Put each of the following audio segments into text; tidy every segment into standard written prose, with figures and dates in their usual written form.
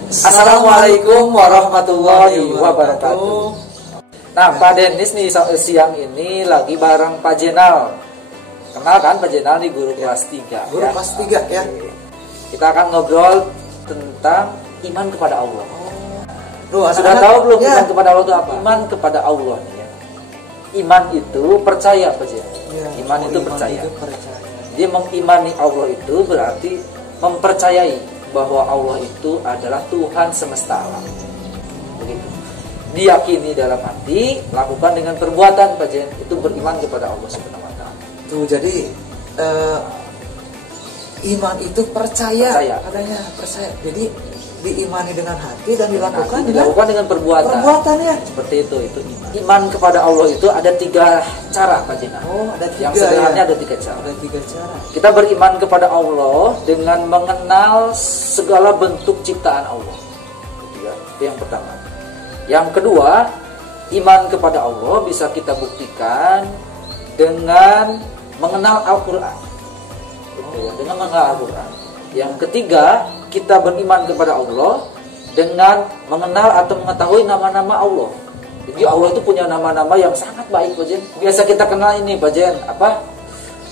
Assalamualaikum warahmatullahi wabarakatuh. Nah, Pak Denis nih siang ini lagi bareng Pak Jenal. Kenal kan Pak Jenal nih, guru kelas 3. Guru kelas 3 ya. Kita akan ngobrol tentang iman kepada Allah. Sudah Sudah tahu belum iman kepada Allah itu apa? Iman kepada Allah nih ya. Iman itu percaya Pak Jenal. Iman itu percaya. Jadi mengimani Allah itu berarti mempercayai bahwa Allah itu adalah Tuhan semesta alam. Begitu. Diyakini dalam hati, lakukan dengan perbuatan, Pak Jen. Itu beriman kepada Allah Subhanahu wa taala. Tuh, jadi iman itu percaya. Adanya percaya. Jadi diimani dengan hati dan dilakukan dengan perbuatan ya. Seperti itu iman. Iman kepada Allah itu ada 3 cara, Pak Jen. Oh, ada 3. Yang sederhananya ada 3 cara. Ada 3 cara. Kita beriman kepada Allah dengan mengenal segala bentuk ciptaan Allah. Itu yang pertama. Yang kedua, iman kepada Allah bisa kita buktikan dengan mengenal Al-Quran. Dengan mengenal Al-Quran. Yang ketiga, kita beriman kepada Allah dengan mengenal atau mengetahui nama-nama Allah. Jadi Allah itu punya nama-nama yang sangat baik, Pak Jen. Biasa kita kenal ini, Pak Jen, apa?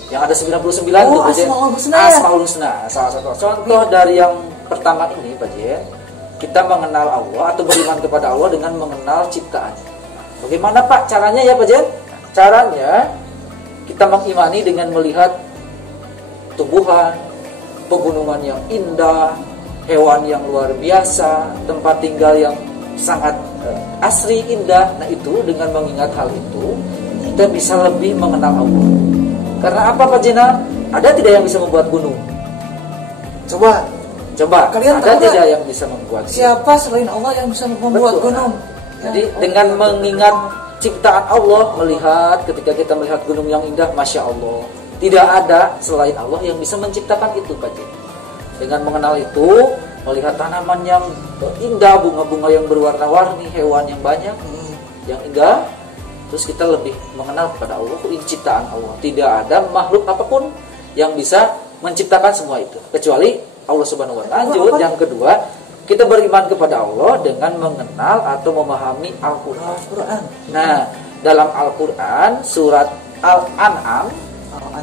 Yang ada 99 tuh, Pak Jen. Asmaul Husna. Salah satu contoh dari yang pertama ini, Pak Jen, kita mengenal Allah atau beriman kepada Allah dengan mengenal ciptaan. Bagaimana Pak caranya ya, Pak Jen? Caranya kita mengimani dengan melihat tumbuhan, pegunungan yang indah, hewan yang luar biasa, tempat tinggal yang sangat asri, indah. Nah itu, dengan mengingat hal itu, kita bisa lebih mengenal Allah. Karena apa, Pak Jena? Ada tidak yang bisa membuat gunung? Coba kalian ada tidak yang bisa membuat? Siapa selain Allah yang bisa membuat gunung? Jadi dengan mengingat ciptaan Allah, melihat ketika kita melihat gunung yang indah, Masya Allah, tidak ada selain Allah yang bisa menciptakan itu, Pak Jen. Dengan mengenal itu, melihat tanaman yang indah, bunga-bunga yang berwarna-warni, hewan yang banyak, yang indah, terus kita lebih mengenal kepada Allah, ini ciptaan Allah. Tidak ada makhluk apapun yang bisa menciptakan semua itu, kecuali Allah Subhanahu wa taala. Lanjut, yang kedua, kita beriman kepada Allah dengan mengenal atau memahami Al-Quran. Nah, dalam Al-Quran, surat Al-An'am,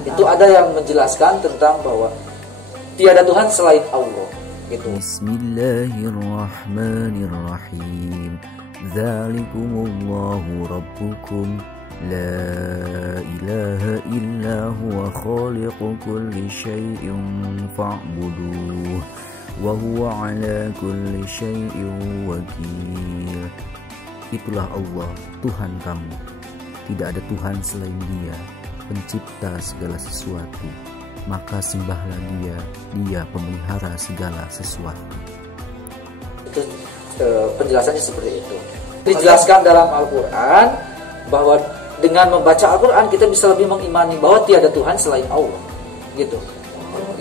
itu ada yang menjelaskan tentang bahwa tiada Tuhan selain Allah. Gitu. Bismillahirrahmanirrahim. Dzalikumullahu rabbukum la ilaha illa huwa khaliqu kulli syai'in fa'buduh wa huwa ala kulli syai'in wakil. Itulah Allah, Tuhan kamu. Tidak ada Tuhan selain Dia, pencipta segala sesuatu. Maka sembahlah Dia, Dia pemelihara segala sesuatu. Itu penjelasannya seperti itu. Dijelaskan dalam Al-Quran bahwa dengan membaca Al-Quran kita bisa lebih mengimani bahwa tiada Tuhan selain Allah. Gitu.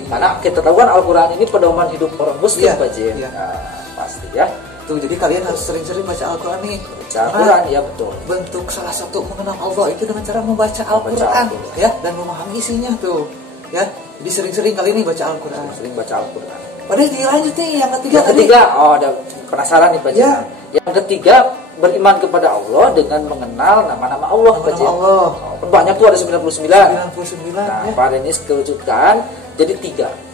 Karena kita tahu kan Al-Quran ini pedoman hidup orang Muslim, Pak Jen. Nah, pasti ya. Tuh, jadi kalian harus sering-sering baca Al-Quran nih. Baca Al-Quran, ya betul. Bentuk salah satu mengenal Allah itu dengan cara membaca Al-Quran, ya, dan memahami isinya tuh, ya. Jadi sering-sering kali ini baca Al-Quran. Sering baca Al-Quran. Padahal dilanjut nih yang ketiga. Yang ketiga, ada penasaran nih Pak Jen. Ya. Yang ketiga, beriman kepada Allah dengan mengenal nama-nama Allah, Pak Jen. Allah. Banyak tuh, ada 99. Nah, ya. Pak Denis kerucutkan jadi 3.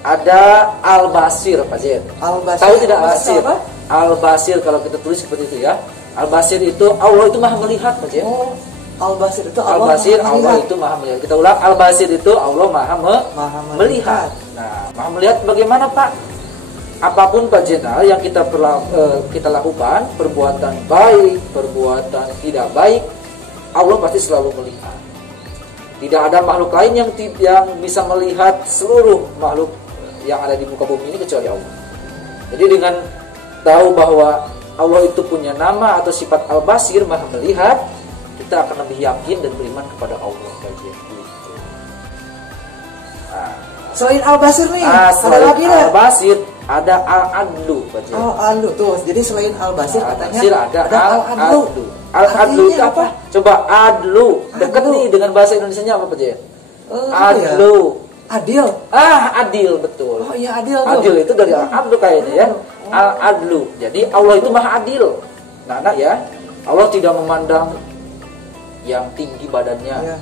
Ada Al-Basir, Pak Jen. Al-Basir. Tahu tidak Al-Basir? Al-Basir kalau kita tulis seperti itu ya. Al-Basir itu Allah itu Maha melihat, Pak Jen. Oh, Al-Basir itu Allah, Al-Basir, Allah itu Maha melihat. Kita ulang, Al-Basir itu Allah Maha melihat. Nah, Maha melihat bagaimana, Pak? Apapun, Pak Jenal, yang kita lakukan, perbuatan baik, perbuatan tidak baik, Allah pasti selalu melihat. Tidak ada makhluk lain yang bisa melihat seluruh makhluk yang ada di muka bumi ini kecuali Allah. Jadi dengan tahu bahwa Allah itu punya nama atau sifat Al-Basir, Maha melihat, kita akan lebih yakin dan beriman kepada Allah. Nah, selain Al-Basir nih, ada lagi Al-Basir, ada Al-Adlu. Al-Adlu tuh. Jadi selain Al-Basir katanya ada Al-Adlu. Al-Adlu itu apa? Coba Adlu. Dekat nih dengan bahasa Indonesianya apa, Pak Jen? Adlu. Adil. Adil, betul. Oh iya, adil tuh. Adil itu dari al-adlu kayaknya ya. Al-adlu. Jadi Allah itu maha adil. Nah, ya. Allah tidak memandang yang tinggi badannya. Iya.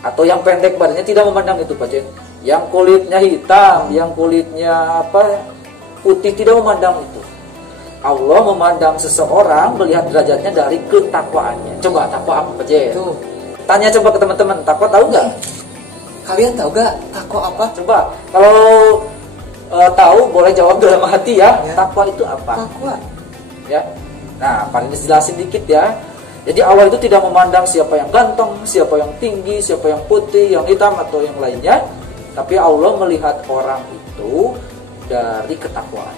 Atau yang pendek badannya, tidak memandang itu, Pak Jen. Yang kulitnya hitam, yang kulitnya putih, tidak memandang itu. Allah memandang seseorang melihat derajatnya dari ketakwaannya. Coba takwa apa, Pak Jen? Tuh. Tanya coba ke teman-teman, takwa tahu nggak? Kalian tahu gak takwa apa? Coba, kalau tahu boleh jawab dalam hati ya. Takwa itu apa? Takwa. Ya. Nah, paling dijelasin dikit ya. Jadi Allah itu tidak memandang siapa yang ganteng, siapa yang tinggi, siapa yang putih, yang hitam atau yang lainnya. Tapi Allah melihat orang itu dari ketakwaan.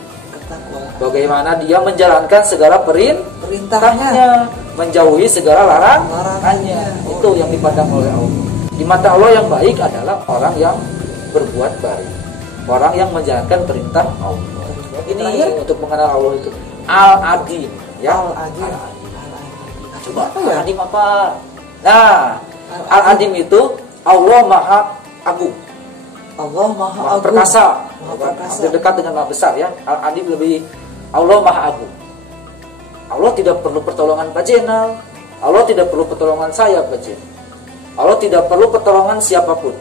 Bagaimana dia menjalankan segala perintahnya, menjauhi segala larangannya. Itu yang dipandang oleh Allah. Di mata Allah yang baik adalah orang yang berbuat baik, orang yang menjalankan perintah Allah. Ini untuk mengenal Allah itu Al-Adim, ya. Al-Adim. Coba Al-Adim apa? Nah, Al-Adim itu Allah Maha Agung. Allah Maha Agung. Perkasa. Hampir dekat dengan Maha Besar ya. Al-Adim lebih Allah Maha Agung. Allah tidak perlu pertolongan Pak Jenal. Allah tidak perlu pertolongan saya, Pak Jenal. Allah tidak perlu pertolongan siapapun.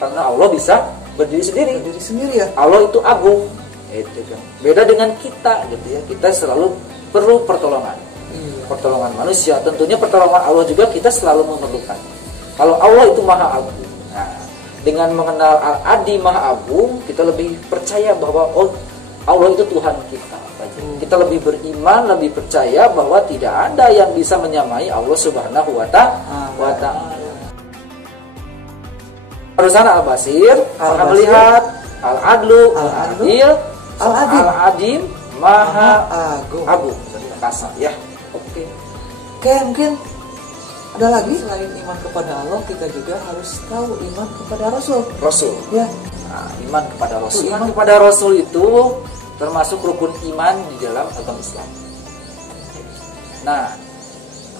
Karena Allah bisa berdiri sendiri. Berdiri sendiri ya. Allah itu agung. Itu kan. Beda dengan kita gitu ya. Kita selalu perlu pertolongan. Pertolongan manusia, tentunya pertolongan Allah juga kita selalu memerlukan. Kalau Allah itu Maha Agung. Nah, dengan mengenal Al-Adi Maha Agung, kita lebih percaya bahwa Allah itu Tuhan kita. Kita lebih beriman, lebih percaya bahwa tidak ada yang bisa menyamai Allah Subhanahu wa Ta'ala. Barusan Al-Basir, pernah melihat Al-Adlu, Al-Adil, Al-Adim, Maha Agung. Perkasa ya. Oke, mungkin ada lagi selain iman kepada Allah, kita juga harus tahu iman kepada Rasul. Ya. Nah, iman kepada Rasul. Iman kepada Rasul itu termasuk rukun iman di dalam agama Islam. Nah,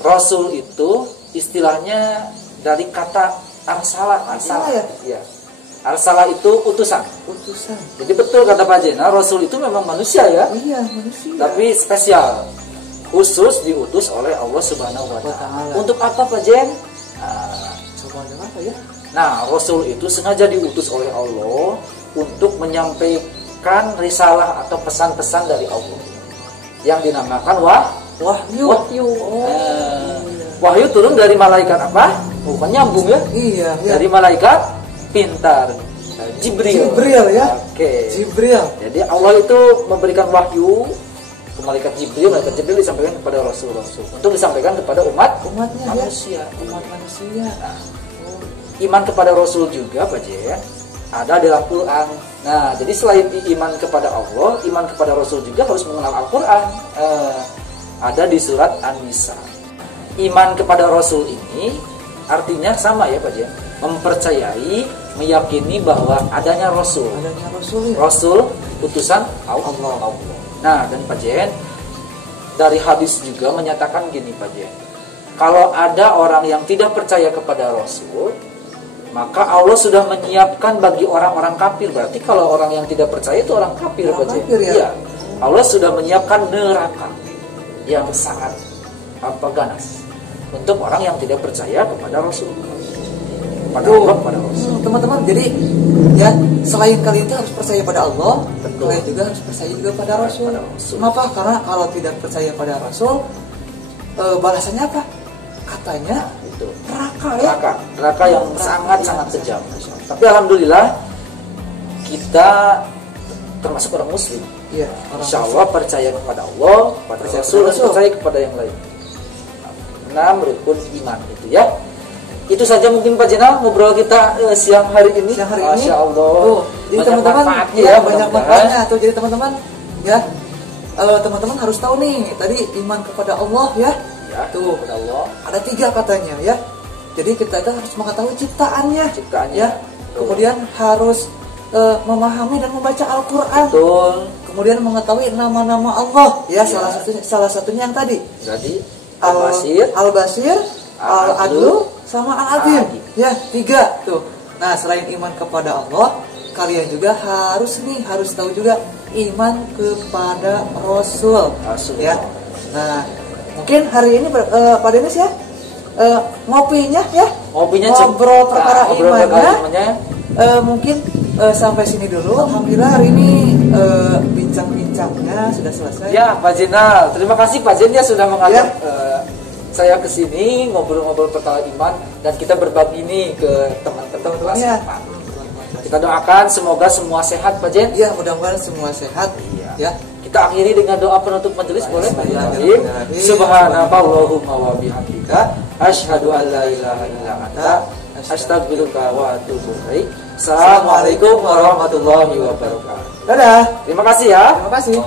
Rasul itu istilahnya dari kata Arsalah ya. Arsalah itu utusan. Jadi betul kata Pak Jena, Rasul itu memang manusia ya. Iya, manusia. Tapi spesial, khusus diutus oleh Allah Subhanahu wa Ta'ala. Untuk apa Pak Jen? Coba apa ya? Nah, Rasul itu sengaja diutus oleh Allah untuk menyampaikan risalah atau pesan-pesan dari Allah yang dinamakan wahyu. Wahyu turun dari malaikat apa? Bukan nyambung ya? Iya. Dari malaikat pintar, Jibril ya. Oke. Jibril. Jadi Allah itu memberikan wahyu ke malaikat Jibril. Malaikat Jibril disampaikan kepada Rasul-Rasul untuk disampaikan kepada umatnya manusia. Nah, iman kepada Rasul juga Pak Jen ada dalam Quran. Nah, jadi selain iman kepada Allah, iman kepada Rasul juga harus mengenal Al-Quran. Ada di surat An-Nisa. Iman kepada Rasul ini artinya sama ya Pak Jen, mempercayai, meyakini bahwa adanya Rasul. Rasul utusan Allah. Nah, dan Pak Jen, dari hadis juga menyatakan gini Pak Jen, kalau ada orang yang tidak percaya kepada Rasul, maka Allah sudah menyiapkan bagi orang-orang kafir. Berarti kalau orang yang tidak percaya itu orang kafir Pak Jen. Iya. Allah sudah menyiapkan neraka yang sangat ganas untuk orang yang tidak percaya kepada Rasul, kepada Allah, kepada Rasul. Teman-teman, jadi ya selain kalian itu harus percaya pada Allah, kalian juga harus percaya juga pada Rasul. Kenapa? Karena kalau tidak percaya pada Rasul, balasannya apa? Katanya itu neraka yang sangat-sangat kejam. Tapi alhamdulillah kita termasuk orang Muslim. Iya. Insya Allah percaya kepada Allah, kepada Rasul, dan percaya kepada yang lain. 6 rukun iman itu ya. Itu saja mungkin Pak Jenal ngobrol kita siang hari ini. Masya Allah. Jadi teman-teman banyak manfaatnya tuh. Jadi teman-teman ya, teman-teman harus tahu nih tadi iman kepada Allah ya. Tuh kepada Allah. Ada 3 katanya ya. Jadi kita itu harus mengetahui ciptaannya. Ya. Kemudian harus memahami dan membaca Al-Quran. Kemudian mengetahui nama-nama Allah ya. Salah satunya yang tadi. Jadi Al-Basir, Al-Adlu, sama Al-Adim. Ya, 3 tuh. Nah, selain iman kepada Allah, kalian juga harus tahu juga iman kepada Rasul. Ya. Nah, mungkin hari ini Pak Denis ya, ngopinya ngobrol perkara imannya. Mungkin sampai sini dulu. Alhamdulillah hari ini bincang-bincangnya sudah selesai. Ya, Pak Jenal. Terima kasih Pak Jen ya sudah mengajak saya ke sini ngobrol-ngobrol perkara iman dan kita berbagi ini ke teman-teman ya. Kita doakan semoga semua sehat Pak Jen. Ya, mudah-mudahan semua sehat. Ya. Kita akhiri dengan doa penutup majelis boleh? Subhanallahumma wa bihamdika asyhadu an la ilaha illa anta astaghfiruka wa atubu ilaik. Assalamualaikum warahmatullahi wabarakatuh. Dadah. Terima kasih ya. Terima kasih.